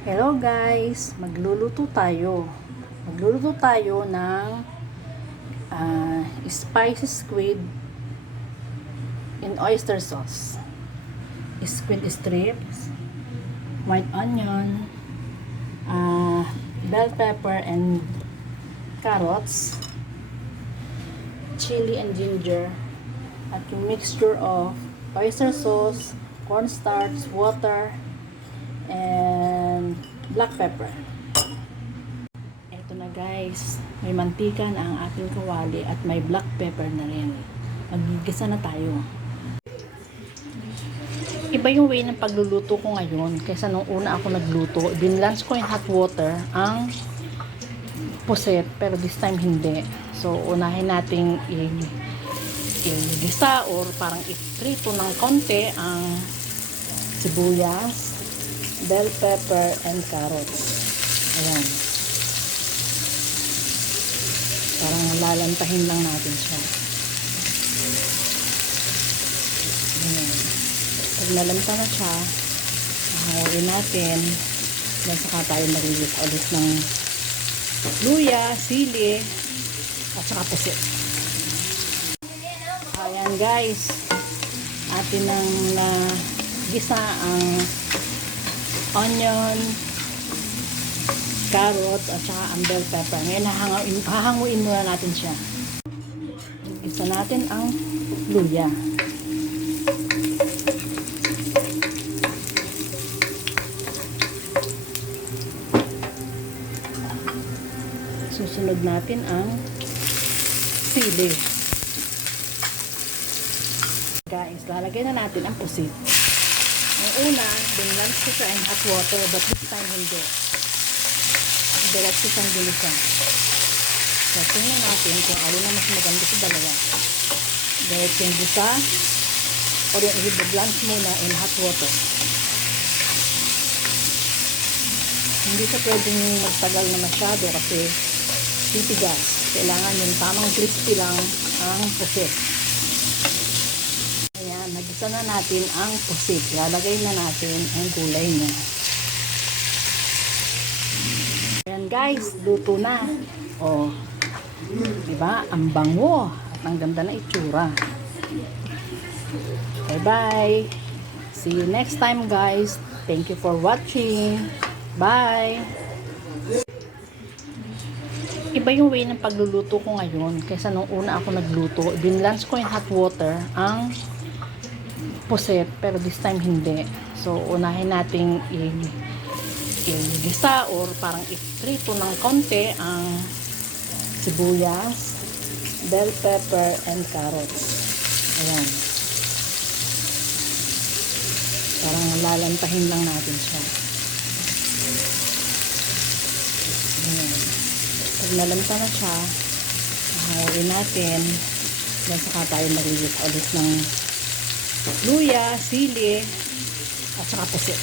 Hello guys, magluluto tayo. Magluluto tayo ng spicy squid in oyster sauce. Squid strips, white onion, bell pepper and carrots, chili and ginger, at yung mixture of oyster sauce, cornstarch, water, and black pepper. Ito na guys, may mantika na ang ating kawali at may black pepper na rin. Magigisa na tayo. Iba yung way ng pagluluto ko ngayon kaysa nung una ako nagluto. Binlance ko yung hot water ang puset, pero this time hindi. So unahin nating igisa or parang iprito ng konti ang sibuyas, bell pepper and carrots. Ayan. Parang lalantahin lang natin siya. Ayan. Pag nalanta na siya, hahawin natin. Then saka tayo magigis ulit ng luya, sili, at saka pusit. Ayan guys. Atin nang nagisa ang onion, carrot, at saka ang bell pepper. Ngayon, hahanguin muna natin siya. Isa natin ang luya. Susunod natin ang sili. Guys, lalagay na natin ang pusit. Yung una, binlance ko siya in hot water, but this time hindi. Diretso siyang ginisa. So, tingnan natin kung alin na mas maganda sa dalawa. Diretso yung gisa, o yung i-blanch muna in hot water. Hindi siya pwedeng magtagal na masyado kasi titigas. Kailangan yung tamang crispy lang ang pusit. Nagisa na natin ang pusit. Lalagay na natin ang gulay niya. Ayan guys, luto na. O, diba? Ang bango. At ang ganda na itsura. Bye bye. See you next time guys. Thank you for watching. Bye. Iba yung way ng pagluluto ko ngayon kaysa nung una ako nagluto. Binlance ko yung hot water ang puset, pero this time hindi. So unahin nating igisa or parang iprito ng konti ang sibuyas, bell pepper and carrots. Ayan. Parang lalantahin lang natin siya. Ayan. Pag nalanta na siya, hahawin natin. Then saka tayo magigis ulit ng luya, sili, at saka pusit.